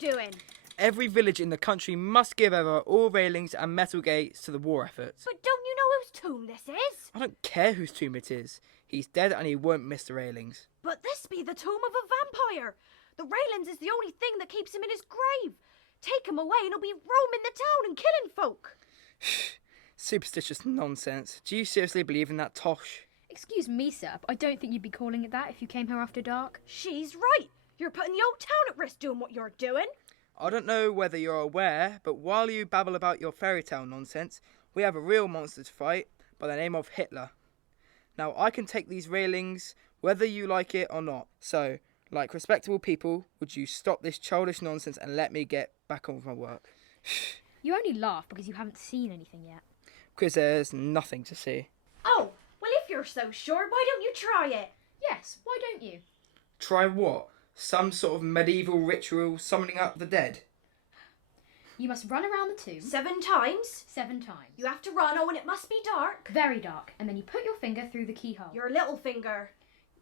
doing? Every village in the country must give over all railings and metal gates to the war effort. But don't you know whose tomb this is? I don't care whose tomb it is. He's dead and he won't miss the railings. But this be the tomb of a vampire. The railings is the only thing that keeps him in his grave. Take him away and he'll be roaming the town and killing folk. Superstitious nonsense. Do you seriously believe in that tosh? Excuse me, sir, but I don't think you'd be calling it that if you came here after dark. She's right. You're putting the old town at risk doing what you're doing. I don't know whether you're aware, but while you babble about your fairy tale nonsense, we have a real monster to fight by the name of Hitler. Now, I can take these railings whether you like it or not. So, like respectable people, would you stop this childish nonsense and let me get back on with my work? You only laugh because you haven't seen anything yet. Because there's nothing to see. Oh, well, if you're so sure, why don't you try it? Yes, why don't you? Try what? Some sort of medieval ritual summoning up the dead? You must run around the tomb 7 times. 7 times. You have to run, and it must be dark. Very dark, and then you put your finger through the keyhole. Your little finger.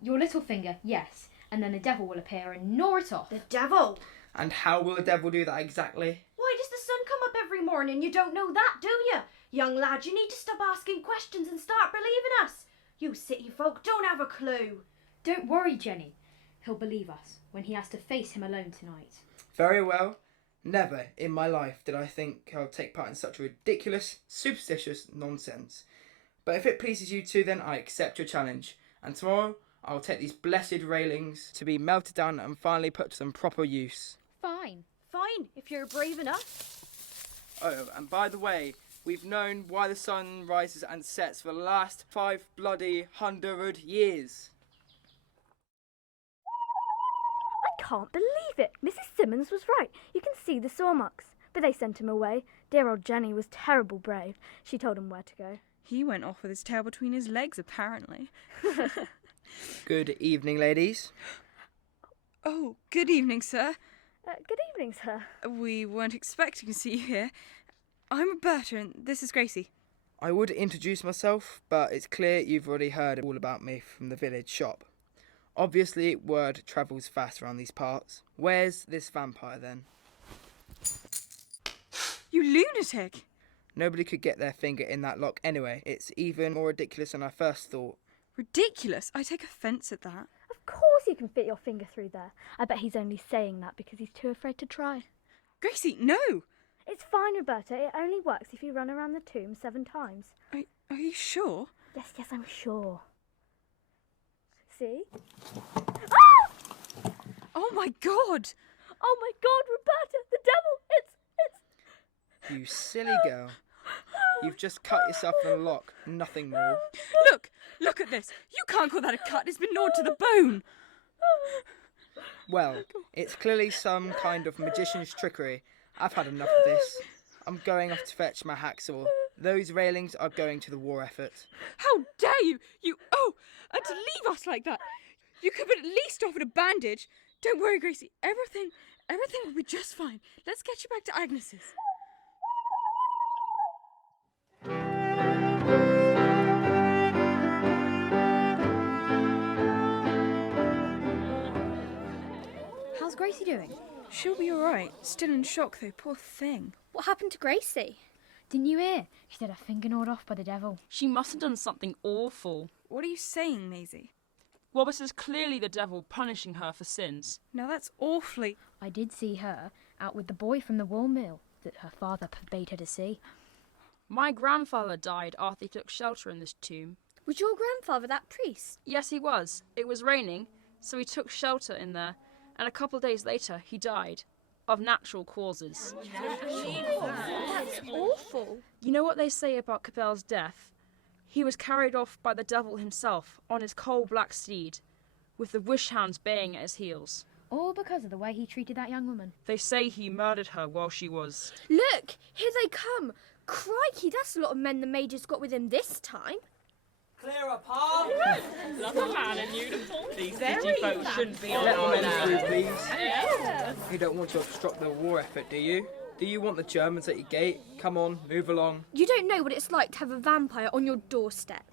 Your little finger, yes, and then the devil will appear and gnaw it off. The devil? And how will the devil do that exactly? Why does the sun come up every morning? You don't know that, do you? Young lad, you need to stop asking questions and start believing us. You city folk don't have a clue. Don't worry, Jenny. He'll believe us when he has to face him alone tonight. Very well. Never in my life did I think I would take part in such ridiculous, superstitious nonsense. But if it pleases you two, then I accept your challenge. And tomorrow, I'll take these blessed railings to be melted down and finally put to some proper use. Fine. Fine, if you're brave enough. Oh, and by the way, we've known why the sun rises and sets for the last 5 bloody 100 years. I can't believe it. Mrs. Simmons was right. You can see the saw marks. But they sent him away. Dear old Jenny was terrible brave. She told him where to go. He went off with his tail between his legs, apparently. Good evening, ladies. Oh, good evening, sir. Good evening, sir. We weren't expecting to see you here. I'm Roberta, and this is Gracie. I would introduce myself, but it's clear you've already heard all about me from the village shop. Obviously, word travels fast around these parts. Where's this vampire, then? You lunatic! Nobody could get their finger in that lock anyway. It's even more ridiculous than I first thought. Ridiculous? I take offence at that. Of course you can fit your finger through there. I bet he's only saying that because he's too afraid to try. Gracie, no! It's fine, Roberta. It only works if you run around the tomb 7 times. Are you sure? Yes, I'm sure. See? Oh my God! Oh my God, Roberta! The devil! It's... You silly girl. You've just cut yourself in a lock, nothing more. Look at this! You can't call that a cut, it's been gnawed to the bone! Well, it's clearly some kind of magician's trickery. I've had enough of this. I'm going off to fetch my hacksaw. Those railings are going to the war effort. How dare you! And to leave us like that! You could at least offer a bandage. Don't worry, Gracie. Everything will be just fine. Let's get you back to Agnes's. How's Gracie doing? She'll be all right. Still in shock, though. Poor thing. What happened to Gracie? Didn't you hear? She had her finger gnawed off by the devil. She must have done something awful. What are you saying, Maisie? Well, this is clearly the devil punishing her for sins. Now that's awfully... I did see her out with the boy from the wool mill that her father forbade her to see. My grandfather died after he took shelter in this tomb. Was your grandfather that priest? Yes, he was. It was raining, so he took shelter in there, and a couple of days later he died. Of natural causes. That's awful. You know what they say about Cabell's death? He was carried off by the devil himself on his coal-black steed, with the wish-hounds baying at his heels. All because of the way he treated that young woman. They say he murdered her while she was... Look, here they come. Crikey, that's a lot of men the Major's got with him this time. Clear a path! Love a man in uniform. These city folk shouldn't be Let on the men through, please. You don't want to obstruct the war effort, do you? Do you want the Germans at your gate? Come on, move along. You don't know what it's like to have a vampire on your doorstep.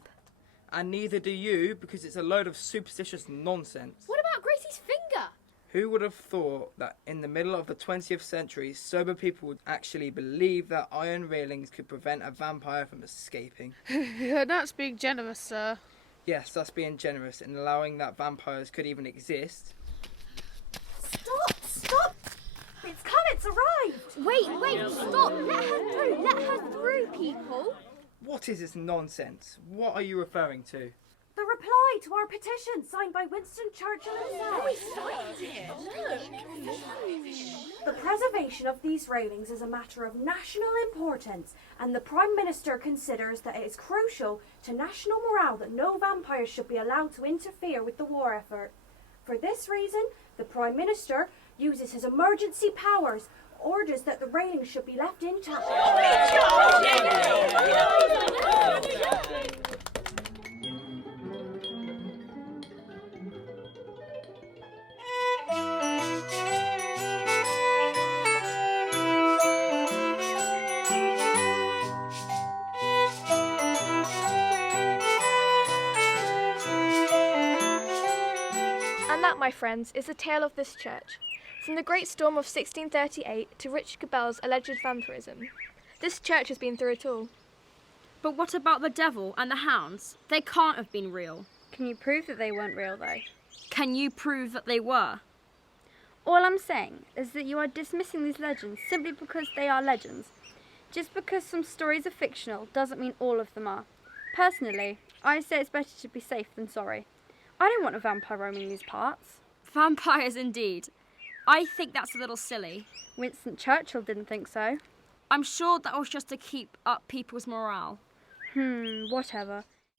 And neither do you, because it's a load of superstitious nonsense. What about Gracie's finger? Who would have thought that in the middle of the 20th century, sober people would actually believe that iron railings could prevent a vampire from escaping? That's being generous, sir. Yes, that's being generous in allowing that vampires could even exist. Stop! It's come, it's arrived! Wait, stop! Let her through, people! What is this nonsense? What are you referring to? The reply to our petition signed by Winston Churchill himself. The preservation of these railings is a matter of national importance, and the Prime Minister considers that it is crucial to national morale that no vampires should be allowed to interfere with the war effort. For this reason, the Prime Minister uses his emergency powers, orders that the railings should be left intact. And that, my friends, is the tale of this church. From the great storm of 1638 to Richard Cabell's alleged vampirism. This church has been through it all. But what about the devil and the hounds? They can't have been real. Can you prove that they weren't real, though? Can you prove that they were? All I'm saying is that you are dismissing these legends simply because they are legends. Just because some stories are fictional doesn't mean all of them are. Personally, I say it's better to be safe than sorry. I don't want a vampire roaming these parts. Vampires indeed. I think that's a little silly. Winston Churchill didn't think so. I'm sure that was just to keep up people's morale. Whatever.